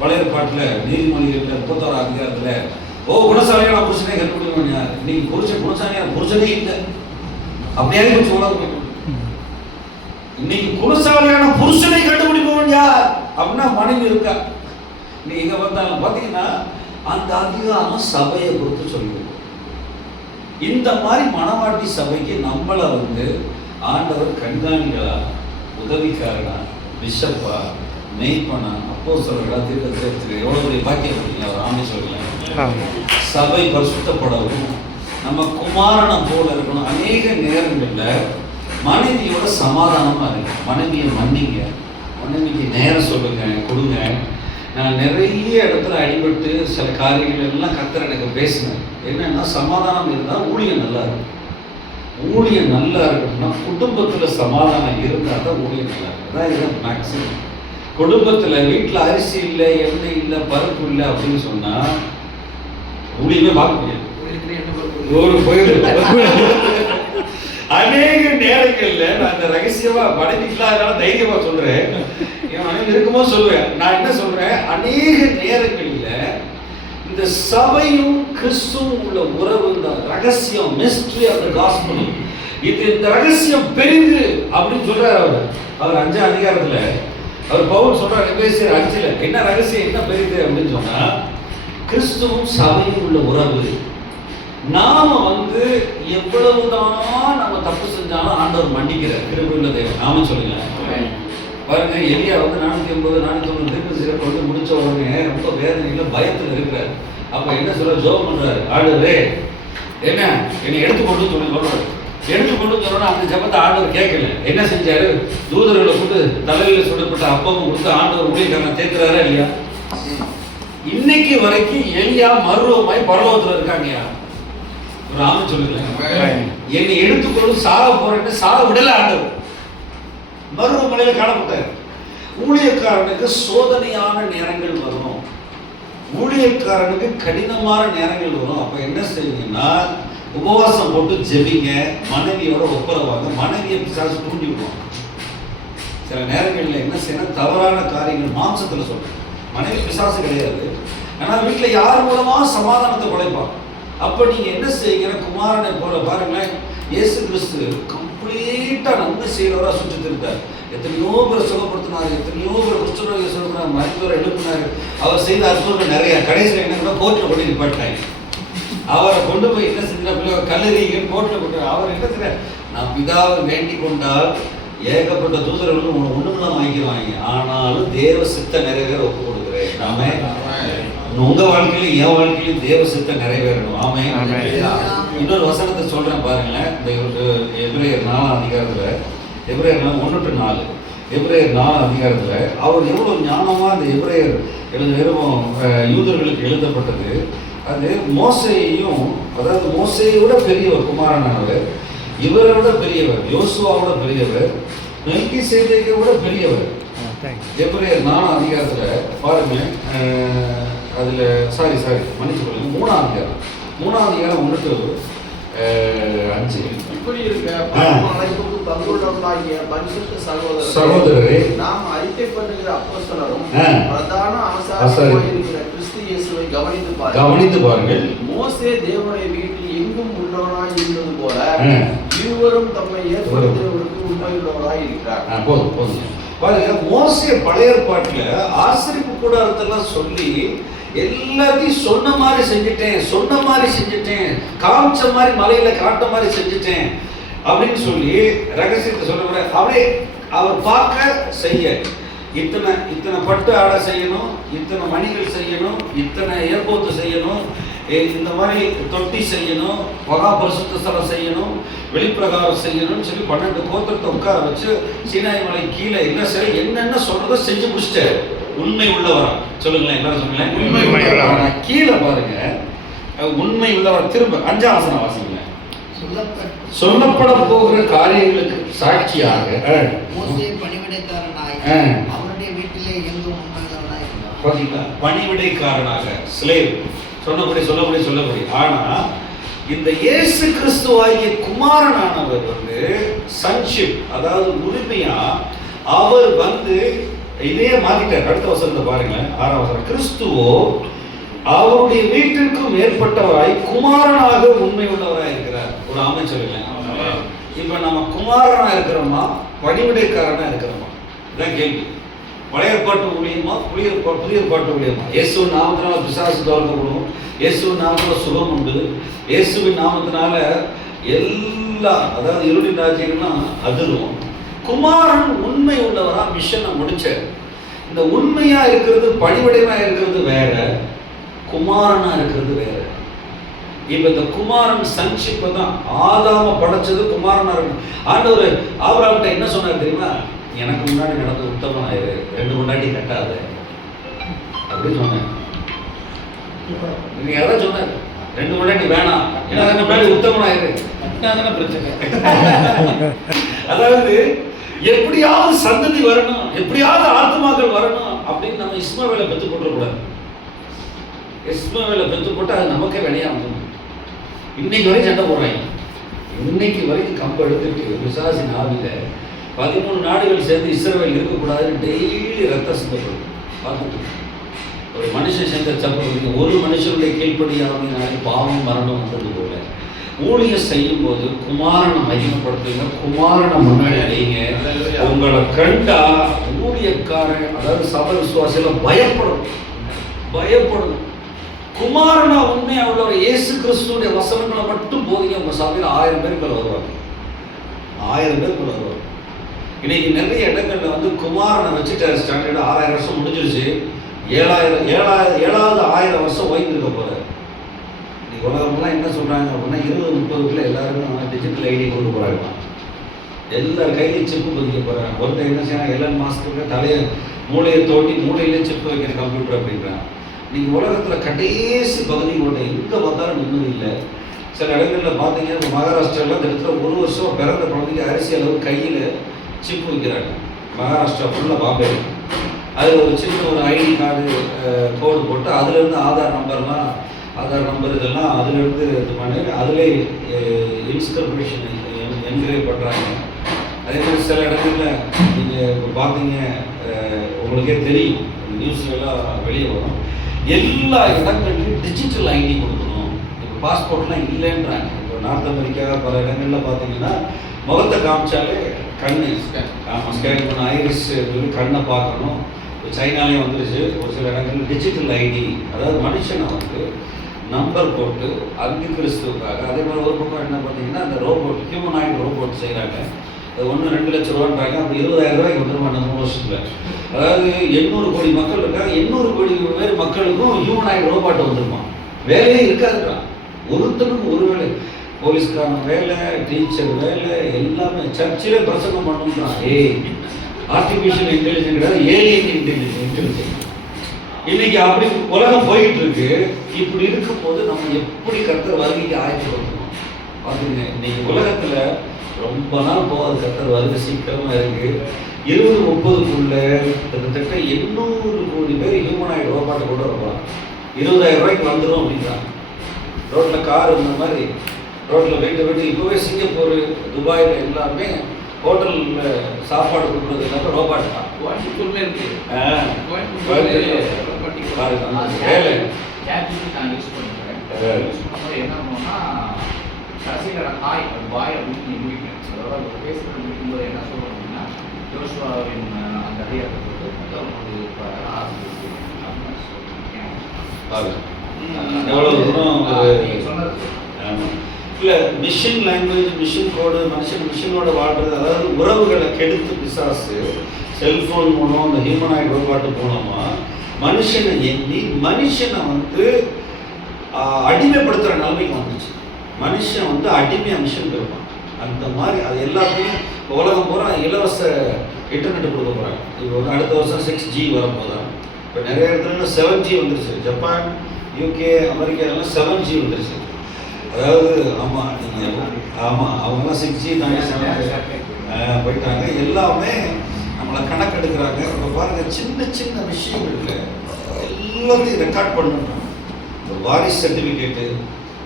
பழைய ஏற்பாட்டில் நீதிமொழிகளில் 31ஆம் அதிகாரத்தில் குணசாலியான புருஷனே கண்டுபிடிக்கணும். யார் இன்னைக்கு குணசாலியான புருஷனே இல்லை, அப்படியே சொல்லலாம். இன்னைக்கு குணசாலியான புருஷனை கண்டுபிடிப்பவன் யார் அப்படின்னா மனைவி இருக்கா. நீங்க வந்தாலும் பார்த்தீங்கன்னா அந்த அதிகாரம் சபையை பொறுத்து சொல்லியிருக்கோம். இந்த மாதிரி மணவாட்டி சபைக்கு நம்மளை ஆண்டவர் கண்காணிகளா, உதவிக்காரனா, பிஷப்பா, மெய்ப்பனா, அப்போஸ்தலர்களா, தீர்க்கதரிசிகளா, எவ்வளவு பெரிய பாக்கியம் பண்ணீங்க. அவர் ஆமே சொல்லலாம். சபை பரிசுத்தப்படவும் நம்ம குமாரனை போல இருக்கணும். அநேக நேரங்களில் மனைவியோட சமாதானமா இருக்கு. மனைவியை மன்னிங்க, மனைவிக்கு நேரம் சொல்லுங்க, கொடுங்க. நான் நிறைய இடத்துல அடிபட்டு சில காரியங்கள் எல்லாம் கர்த்தர் எனக்கு பேசினேன். என்னன்னா சமாதானம் இருந்தால் ஊழியம் நல்லா இருக்கும். ஊழியம் நல்லா இருக்கணும்னா குடும்பத்தில் சமாதானம் இருந்தால் தான் ஊழியம் நல்லா இருக்கும். அதான் இதுதான் மேக்ஸிமம். குடும்பத்தில் வீட்டில் அரிசி இல்லை, எண்ணெய் இல்லை, பருப்பு இல்லை அப்படின்னு சொன்னால் ஊழியமே பார்க்க முடியாது. அநேக நேரங்கள்ல நான் அந்த ரகசியமா மனைவி இல்லாதனால தைரியமா சொல்றேன். என் மனைவி இருக்குமோ சொல்லுவேன். நான் என்ன சொல்றேன், அநேக நேரங்களில் இந்த சபையும் கிறிஸ்துவும் உள்ள உறவு, இந்த ரகசியம், மிஸ்ட்ரி ஆஃப் தி காஸ்பல், இந்த ரகசியம் பெரிது அப்படின்னு சொல்றாரு. அவர் 5ஆம் அதிகாரத்துல அவர் பவுல் சொல்றாரு, எபேசியர் 5ல் என்ன ரகசியம், என்ன பெரிது அப்படின்னு சொன்னா, கிறிஸ்துவும் சபையும் உள்ள உறவு. நாம எவ்வளவுதான் நம்ம தப்பு செஞ்சாலும் ஆண்டவர் மன்னிக்கிற கிருபையுள்ள தேவன். நாம சொல்லுங்க. பாருங்க, எலியா 480 490 தீர்க்கதரிசிகளை முடிச்ச உடனே ரொம்ப வேதனையில பயத்துல இருக்கிறார். அப்ப என்ன சொல்ற, ஜெபம் பண்றாரு, ஆண்டவரே என்ன என்னை எடுத்துக்கொண்டு சொல்றாரு. எடுத்துக்கொண்டு சொன்னா அந்த ஜெபத்தை ஆண்டவர் கேட்கல. என்ன செஞ்சாரு, தூதர்களை கொண்டு தலையில சுடப்பட்ட அப்பமும் கொடுத்து ஆண்டவர் ஊழியக்காரனை சேர்க்கிறாரா இல்லையா? இன்னைக்கு வரைக்கும் எலியா மறுரூபமாய் பரலோகத்துல இருக்காங்க. ராம சொல்லுங்க, என்னை எடுத்துக்கொண்டு சாக போறேன்னு சாக விடல ஆண்டவர். மறுமலையில காணப்பட்டார். ஊழியக்காரனுக்கு சோதனையான நேரங்கள் வரும், ஊழியக்காரனுக்கு கடினமான நேரங்கள் வரும். அப்ப என்ன செய்வீங்கன்னா, உபவாசம் போட்டு ஜெபிங்க, மனைவியோட ஒப்புரவாங்க. மனைவியை பிசாசு தூண்டி விடுவாங்க. சில நேரங்களில் என்ன செய்யணும், தவறான காரியங்கள் மாம்சத்துல சொல்றேன். மனைவி பிசாசு கிடையாது, ஆனா வீட்டுல யார் மூலமா சமாதானத்தை குலைப்பாங்க. அப்ப நீங்க என்ன செய்கிற, குமாரனை போல பாருங்களேன், இயேசு கிறிஸ்து கம்ப்ளீட்டா நன்மை செய்கிறவரா சுற்றி திருந்தார். எத்தனையோ பேர் சுகப்படுத்தினார், எத்தனையோ பேர் குஷ்டரோகியை சொல்றாரு, மருத்துவரை எழுப்பினார். அவர் செய்த அற்புதங்கள் நிறைய. கடைசியில் என்ன கூட கோர்ட்டில் கொண்டு நிப்பாட்டினாங்க. அவரை கொண்டு போய் என்ன செஞ்ச கல்லறிங்க கோர்ட்டில் கொண்டு. அவர் என்ன செய்ய, நான் பிதாவை வேண்டிக் கொண்டால் ஏகப்பட்ட தூதர்களும் ஒண்ணுமெல்லாம் வாங்கிக்கிறாங்க, ஆனாலும் தேவ சித்த நிறைவேற ஒப்பு கொடுக்குறேன். நாம உங்க வாழ்க்கையிலும் என் வாழ்க்கையிலும் தேவ சித்த நிறைவேறணும். ஆமே. இன்னொரு வசனத்தை சொல்றேன் பாருங்களேன். இந்த எபிரேயர் 4ஆம் அதிகாரத்துல, எபிரேயர் 1-4, எபிரேயர் 4ஆம் அதிகாரத்துல அவர் எவ்வளவு ஞானமா அந்த எபிரேயர் வெறும் யூதர்களுக்கு எழுதப்பட்டது. அது மோசேயையும், அதாவது மோசேயோட பெரியவர் குமாரனானவர், இவரை விட பெரியவர், யோசுவாவோட பெரியவர், மெல்கிசேதேக்கை விட பெரியவர். எபிரேயர் 4ஆம் அதிகாரத்துல பாருங்க, அதுல மன்னிச்சு கொள்ளுங்க, 3ஆம் அதிகாரம் 1-5. இப்படி இருக்க தங்குள்ளவர்களாகிய பரிசுத்த சகோதரரே, நாம் அறிக்கை பண்ணுகிற அப்போஸ்தலரும் பிரதான ஆசாரியரும் இருக்கிற கிறிஸ்து இயேசுவை கவனித்து பாருங்கள். மோசே தேவனுடைய வீட்டில் எங்கும் உள்ளவனாய் இருந்தது போல இருவரும் தம்மை ஏற்படுத்தியவர்களுக்கு உண்மையுள்ளவராய் இருக்கிறார். போதும் பாருங்க. மோசே பழைய ஏற்பாட்டுல ஆசரிப்பு கூடாரத்தெல்லாம் சொல்லி எல்லாத்தையும் சொன்ன மாதிரி செஞ்சுட்டேன், காமிச்ச மாதிரி மலையில காட்ட மாதிரி செஞ்சுட்டேன் அப்படின்னு சொல்லி ரகசியத்தை சொல்ல. அப்படியே அவர் பார்க்க செய்ய இத்தனை பட்டு ஆடை செய்யணும், இத்தனை மணிகள் செய்யணும், இத்தனை ஏர்போத்து செய்யணும், இந்த மாதிரி தொட்டி செய்யணும், மகா பரிசுத்த ஸ்தலம் செய்யணும், வெளிப்பிரகாரம் செய்யணும்னு சொல்லி 12 கோத்திரத்தை உட்கார வச்சு சீனாய் மலை கீழே என்ன சரி என்னென்ன சொல்றதோ செஞ்சு முடிச்சிட்டாரு. உண்மை உள்ளவரா சொல்லுங்களேன், எல்லாரும் சொல்லுங்களேன். உண்மை உள்ளவரா கீழே பாருங்க, உண்மை உள்ளவர். திரும்ப 5ஆம் வசனம் வாசிங்க. சொல்லப்பட போகிற காரியங்களுக்கு சாட்சியாக பணிவிடைக்காரனாக, ஸ்லேவ், சொல்லபடி. ஆனா இந்த இயேசு கிறிஸ்துவாகிய குமாரனானவர் வந்து சன்ஷிப், அதாவது உரிமையா அவர் வந்து இதையே மாத்திட்டார். அடுத்த வசனத்தை பாருங்க, 6ஆம் வசனம். கிறிஸ்துவோ அவருடைய வீட்டிற்கும் மேற்பட்டவராய் குமாரனாக உண்மை உள்ளவராய் இருக்கிறார். ஒரு ஆமை சொல்லுங்க. இப்ப நம்ம குமாரனா இருக்கிறோமா, பணிவிடைக்காரனா இருக்கிறோமா? இதான் கேள்வி. பழைய ஏற்பாட்டு ஊழியமா, புதிய ஏற்பாட்டு ஊழியமா? இயேசுவின் நாமத்தினால பிசாசு தோற்கப்படும், இயேசுவின் நாமத்தினால சுகம் உண்டு, இயேசுவின் நாமத்தினால எல்லா, அதாவது இருளின் ராஜ்யங்கள்லாம் அதிரும். குமாரன் உண்மை உள்ளவரா மிஷனை முடிச்சார். இந்த உண்மையா இருக்கிறது, பணிவிடையா இருக்கிறது வேற, குமாரனா இருக்கிறது வேற. இப்ப இந்த குமாரன் சன்ஷிப்பை தான் ஆதாம படைச்சது குமாரனா இருக்கும். ஆண்டவர் ஆபிரகாம்கிட்ட என்ன சொன்னார் தெரியுமா? எனக்கு முன்னாடி நடந்த உத்தமன் ஆயிரு, 2 முன்னாடி கட்டாத அப்படின்னு சொன்னேன். நீங்க எதாவது சொன்னார், 2 முன்னாடி வேணாம், எனக்கு முன்னாடி உத்தமன் ஆயிரு, கட்டாதான பிரச்சனை. அதாவது எப்படியாவது சந்ததி வரணும், எப்படியாவது ஆத்மாக்கள் வரணும் அப்படின்னு நம்ம இஸ்மவேலை பெற்று போட்டுறக்கூடாது. இஸ்மவேலை பெற்று போட்டு அது நமக்கே விளையா வந்துடும். இன்னைக்கு வரைக்கும் சண்டை போடுறாங்க. இன்னைக்கு வரைக்கும் கம்பு எடுத்துட்டு விசாசி நாவில 13 நாடுகள் சேர்ந்து இஸ்ரவேல் இருக்கக்கூடாதுன்னு டெய்லி ரத்த சிந்தப்படும். பார்த்துட்டு ஒரு மனுஷன் செஞ்ச தப்பு, ஒரு மனுஷனுடைய கீழ்ப்படியாமல் பாவம் மரணம் வந்தது போல ஊழியம் செய்யும் போது குமாரனை மகிமைப்படுத்துங்க, குமாரனை முன்னாடி வைங்க. உங்களை கண்டா ஊழியக்காரன், அதாவது சபை விசுவாசியில பயப்படும். குமாரனா உண்மையா உள்ளவர் இயேசு கிறிஸ்துடைய வசனங்களை மட்டும் போதிங்க, உங்க சபையில் 1000 பேர் மேல வருவாங்க. 1000 பேர் மேல வருவாங்க. இன்னைக்கு நிறைய இடங்கள்ல வந்து குமாரனை வச்சுட்டாரு ஸ்டாண்டர்டு. 6000 வருஷம் முடிஞ்சிருச்சு. 7வது 1000 வருஷம் ஓய்வு இருக்க போறாரு. உலகம்லாம் என்ன சொல்றாங்க அப்படின்னா 20-30க்குள்ள எல்லாருமே டிஜிட்டல் ஐடி கொண்டு போறாங்க. எல்லார் கையிலையும் சிப்பு பதிக்க போறாங்க. ஒருத்தர் என்ன செய்யறாங்க, எலன் மாஸ்க்கு தலையை மூளையை தோண்டி மூளையிலே சிப்பு வைக்கிற கம்ப்யூட்டர் அப்படின்றாங்க. நீங்கள் உலகத்தில் கடைசி பகுதி கொண்ட எங்கே பார்த்தாலும் நிம்மதி இல்லை. சில இடங்களில் பார்த்தீங்கன்னா மகாராஷ்டிராவில் இந்த இடத்துல 1 வருஷம் பிறந்த குழந்தைக்கு அரிசி அளவு கையில் சிப்பு வைக்கிறாங்க. மகாராஷ்டிரா ஃபுல்லாக பாம்பே. அதில் ஒரு சின்ன ஒரு ஐடி கார்டு கோடு போட்டு அதுலேருந்து ஆதார் நம்பர் இதெல்லாம் அதுலேருந்து இது பண்ணி அதிலே இன்ஸ்கிரிப்ஷன் என்கிரேவ் பண்ணுறாங்க. அதே மாதிரி சில இடங்களில் நீங்கள் பார்த்தீங்க, உங்களுக்கே தெரியும், நியூஸ்லாம் வெளியே வரும். எல்லா இடங்கள்லையும் டிஜிட்டல் ஐடி கொடுக்கணும். இப்போ பாஸ்போர்ட்லாம் இல்லைன்றாங்க. இப்போ நார்த் அமெரிக்கா பல இடங்களில் பார்த்தீங்கன்னா முகத்தை காமிச்சாலே கண்ணு ஸ்கேன் பண்ண ஐரிஸ் கண்ணை பார்க்கணும். சைனாலேயும் வந்துருச்சு. ஒரு சில இடங்களில் டிஜிட்டல் ஐடி, அதாவது மனுஷனை வந்து நம்பர் போட்டு அங்கு கிறிஸ்துவுக்காக. அதே மாதிரி ஒரு பக்கம் என்ன பார்த்தீங்கன்னா அந்த ரோபோட், ஹியூமனாய்டு ரோபோட் செய்கிறாங்க. அது 1-2 லட்ச ரூபான்றாங்க. அப்போ 20,000 ரூபாய்க்கு வந்துருமா 3 வருஷத்தில். அதாவது 800 கோடி மக்கள் இருக்காங்க. 800 கோடி பேர் மக்களுக்கும் ஹியூமனாய்டு ரோபோட் வந்துருமா. வேலையே இருக்காதுன்றான். ஒருத்தனுக்கும் ஒரு வேலை, போலீஸ்காரன் வேலை, டீச்சர் வேலை, எல்லாமே. சர்ச்சிலே பிரசங்கம் பண்ணுறான். ஆர்டிஃபிஷியல் இன்டெலிஜென்ஸ் கிடையாது, ஏலியன் இன்டெலிஜென்ஸ். இன்னைக்கு அப்படி உலகம் போயிட்டு இருக்கு. இப்படி இருக்கும்போது நம்ம எப்படி கர்த்தர் வருகைக்கு ஆயத்தப்படுத்தணும் பாத்தீங்க. இன்னைக்கு உலகத்துல ரொம்ப நாள் போகாத கர்த்தர் வருகை சீக்கிரமா இருக்கு. 2030க்குள்ள கிட்டத்தட்ட 800 கோடி பேர் ஹியூமனாய்டு ரோபோட்டை கொண்டு வரலாம். 20,000 ரூபாய்க்கு வந்துடும் அப்படின்றாங்க. ரோட்ல கார் இந்த மாதிரி ரோட்ல வெயிட்டு இப்பவே சிங்கப்பூர், துபாயில் எல்லாமே ஹோட்டலில் சாப்பாடு கொடுக்குறது எல்லாமே ரோபாட் தான். கோயம்புத்தூர்ல இருக்கு. வேலை நான் யூஸ் பண்ணுறேன். யூஸ் பண்ணும்போது என்ன பண்ணுவோம்னா கடைசியில் ஹாய் பாய் அப்படின்னு முடிப்பேன். அதாவது பேசுகிறது முடிக்கும்போது என்ன சொல்கிறோம் அப்படின்னா ஜோஷுவாவின் அந்த அதிகாரத்தை எவ்வளோ தூரம் சொன்னது இல்லை. மிஷின் லாங்குவேஜ், மிஷின் கோடு, மிஷினோட வாழ்றது, அதாவது உறவுகளை கெடுத்து பிசாசு செல்ஃபோன் மூலம் அந்த ஹியூமனாய்டு ரோபாட்டு மூலமாக மனுஷனை எண்ணி மனுஷனை வந்து அடிமைப்படுத்துகிற நிலைமைக்கு வந்துச்சு. மனுஷன் வந்து அடிமை மிஷன் இருப்பான். அந்த மாதிரி அது எல்லாத்தையும் உலகம் பூரா இலவச இன்டர்நெட் கொடுக்க போகிறாங்க. இப்போ வந்து அடுத்த வருஷம் 6G வரப்போதான். இப்போ நிறைய இடத்துல 7G வந்துருச்சு. ஜப்பான், UK, அமெரிக்கா எல்லாம் 7G வந்துருச்சு. அதாவது அவங்கெல்லாம் 6G தாண்டி போயிட்டாங்க. எல்லாமே நம்மளை கணக்கெடுக்கிறாங்க. இப்போ பாருங்கள், சின்ன சின்ன விஷயங்கள்ல எல்லாத்தையும் ரெக்கார்ட் பண்ணணும். ஒரு வாரிசு சர்டிஃபிகேட்டு,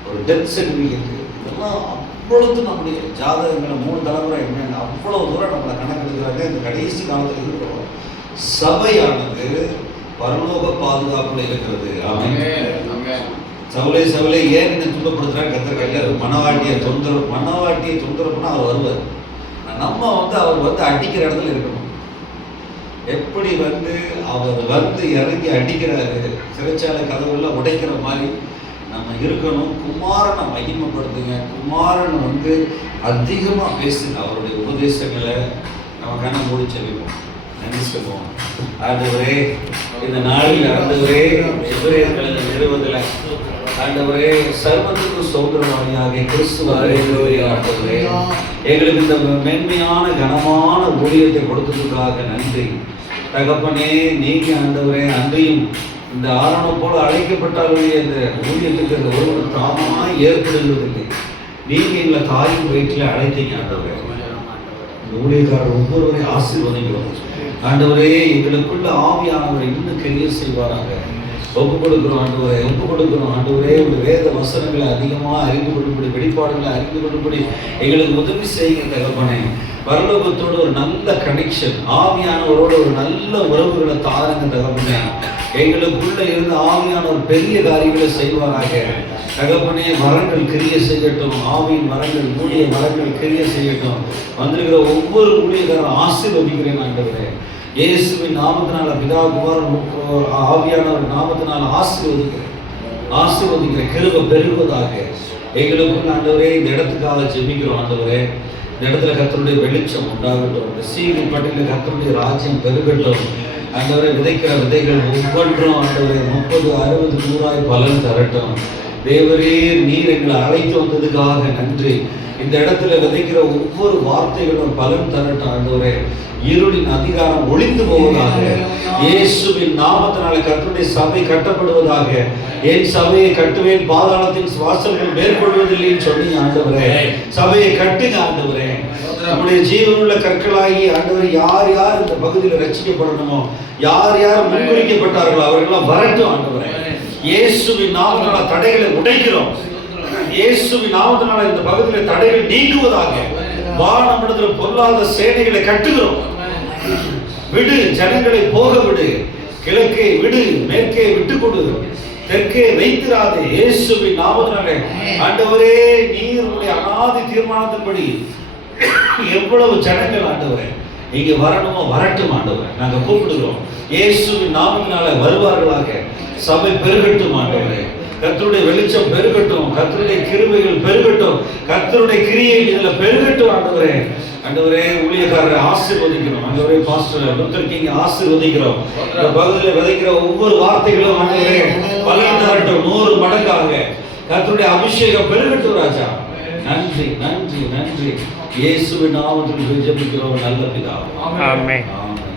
ஒரு டெத் சர்டிஃபிகேட், இதெல்லாம் அவ்வளவு நம்முடைய ஜாதகங்களை 3 தலைமுறை என்னென்ன அவ்வளவு தூரம் நம்மளை கணக்கெடுக்கிறாங்க. இந்த கடைசி காலத்தில் இருக்கிறோம். சபையானது பரலோக பாதுகாப்புல இருக்கிறது. சவுளை ஏன் என்ன துன்பப்படுத்துறாங்க கத்தர் கையாரு. மனவாட்டியை தொந்தரவுனா அவர் வருவார். நம்ம அவர் அடிக்கிற இடத்துல இருக்கணும். எப்படி அவர் இறங்கி அடிக்கிறாரு, சிறைச்சாலை கதவுலாம் உடைக்கிற மாதிரி நம்ம இருக்கணும். குமாரனை மகிமைப்படுத்துங்க. குமாரன் அதிகமாக பேசுங்க. அவருடைய உபதேசங்களை நம்ம கண்ணை மூடி செல்வோம். நன்றி சொல்லுவோம். ஆண்டவரே, இந்த நாளில் ஆண்டவரே எபிரேயர்கள் நிறுவதில் ஆண்டவரே சர்வத்துக்கு சோதரவாணியாக கிறிஸ்துவாரே ஆண்டவரே எங்களுக்கு இந்த மென்மையான கனமான ஊழியத்தை கொடுத்ததுக்காக நன்றி தகப்பனே. நீங்க ஆண்டவரே அன்றையும் இந்த ஆரணம் போல அழைக்கப்பட்டாலுடைய இந்த ஊழியத்துக்கு இந்த ஒருவர் தாமாய் ஏற்படுவதில்லை. நீங்க எங்களை தாயின் வயிற்றில் அழைத்தீங்க ஆண்டவரே. இந்த ஊழியக்காரர் ஒவ்வொருவரையும் ஆசீர்வதிக்கிறோம் ஆண்டவரே. எங்களுக்குள்ள ஆவியானவரை இன்னும் கிரியை செய்வாராங்க. ஒப்பு கொடுக்கிறோம் ஆண்டவரே. ஒரு வேத வசனங்களை அதிகமாக அறிந்து கொள்ளும்படி, வெளிப்பாடுகளை அறிந்து கொள்ளும்படி எங்களுக்கு உதவி செய்யுங்க தகப்பனே. பரலோகத்தோடு ஒரு நல்ல கனெக்ஷன், ஆவியானவரோட ஒரு நல்ல உறவுகளை தாருங்க தகப்பனே. எங்களுக்குள்ள இருந்து ஆவியானவர் பெரிய காரியங்களை செய்வாராக தகப்பனே. மரங்கள் கிரிய செய்யட்டும். ஆவியின் மரங்கள், ஊழிய மரங்கள் கிரிய செய்யட்டும். வந்திருக்கிற ஒவ்வொரு ஊழியக்காரரும் ஆசீர்வதிக்கிறேன் ஆண்டவரே. இயேசுவின் நாமத்தினால பிதா குமாரன் ஆவியானவர் நாமத்தினால ஆசீர்வதிக்கிறேன். கிருபை பெருகுவதாக. எங்களுக்குள்ள ஆண்டவரே இந்த இடத்துக்காக ஜெபிக்கிறோம் ஆண்டவரே. இந்த இடத்துல கர்த்தருடைய வெளிச்சம் உண்டாகட்டும். இந்த சீரின் பட்டியலில் கர்த்தருடைய ராஜ்யம் பெருகட்டும் ஆண்டவரே. விதைக்கிற விதைகள் ஒவ்வொன்றும் ஆண்டவரே 30, 60, 100 பலன் தரட்டும். தேவரீர் நீர் எங்களை அழைத்து வந்ததுக்காக நன்றி. இந்த இடத்துல விதைக்கிற ஒவ்வொரு வார்த்தைகளும் பலன் தரட்டும் ஆண்டவரே. இருளின் அதிகாரம் ஒளிந்து போவதாக. இயேசுவின் நாமத்தினால கர்த்தருடைய சபை கட்டப்படுவதாக. என் சபையை கட்டுவேன், பாதாளத்தின் வாசல்கள் மேற்கொள்வதில்லைன்னு சொன்னீங்க ஆண்டவரே. சபையை கட்டுங்க ஆண்டவரே. நம்முடைய ஜீவனுள்ள கற்களாகி ஆண்டவரே, யார் யார் இந்த பகுதியில் ரட்சிக்கப்படணுமோ, யார் யார் முன்குறிக்கப்பட்டார்களோ அவர்களெல்லாம் வரட்டும் ஆண்டவரே. இயேசுவின் நாமத்தினால தடைகளை உடைக்கிறோம். இயேசுவின் நாமத்தினால இந்த பகுதியில் தடைகள் நீங்குவதாக. வானமண்டலத்தில் பொல்லாத சேனைகளை கட்டுகிறோம். விடு, ஜனங்களை போக விடு. கிழக்கே விடு, மேற்கே விட்டு கொடு, தெற்கே வைத்திராதே. இயேசுவின் நாமத்தினாலே ஆண்டவரே, நீர் உங்களுடைய அநாதி தீர்மானத்தின்படி எவ்வளவு ஜனங்கள் ஆண்டவரே இங்க வரணுமோ வரட்டும் ஆண்டவரே. நாங்க கூப்பிடுகிறோம். இயேசுவின் நாமத்தினால வருவார்களாக. சபை பெருகட்டும் ஆண்டவரே. கர்த்தருடைய வெளிச்சம் பெருகட்டும். கர்த்தருடைய கிருபைகள் பெருகட்டும். கர்த்தருடைய கிரியை இதுல பெருகட்டும் ஆண்டவரே. ஆண்டவரே, ஊழியக்காரரை ஆசீர்வதிக்கிறோம் ஆண்டவரே. பாஸ்டர் லுத்தர் கிங் ஆசீர்வதிக்கிறோம். இந்த பகுதியில் விதைக்கிற ஒவ்வொரு வார்த்தைகளும் ஆண்டவரே பலன் தரட்டும் 100 மடங்காக. கர்த்தருடைய அபிஷேகம் பெருகட்டும் ராஜா. நன்றி நன்றி நன்றி. இயேசுவின் நாமத்தில் ஜெபிக்கிறோம் நல்ல பிதாவே. ஆமென். ஆமென்.